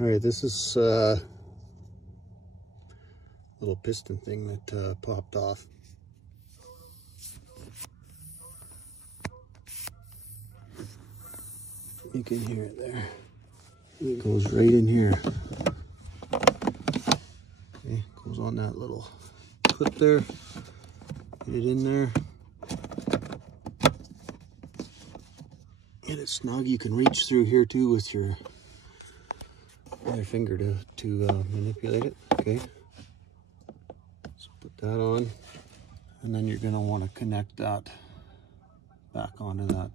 All right, this is a little piston thing that popped off. You can hear it there. It goes right in here. Okay, goes on that little clip there. Get it in there. Get it snug. You can reach through here too with your other finger to manipulate it. Okay. So put that on, and then you're going to want to connect that back onto that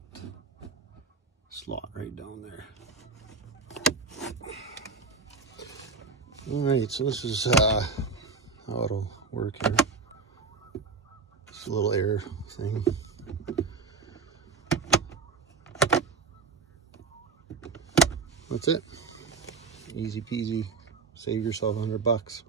slot right down there. All right, so this is how it'll work here. It's a little air thing. That's it. Easy peasy. Save yourself $100.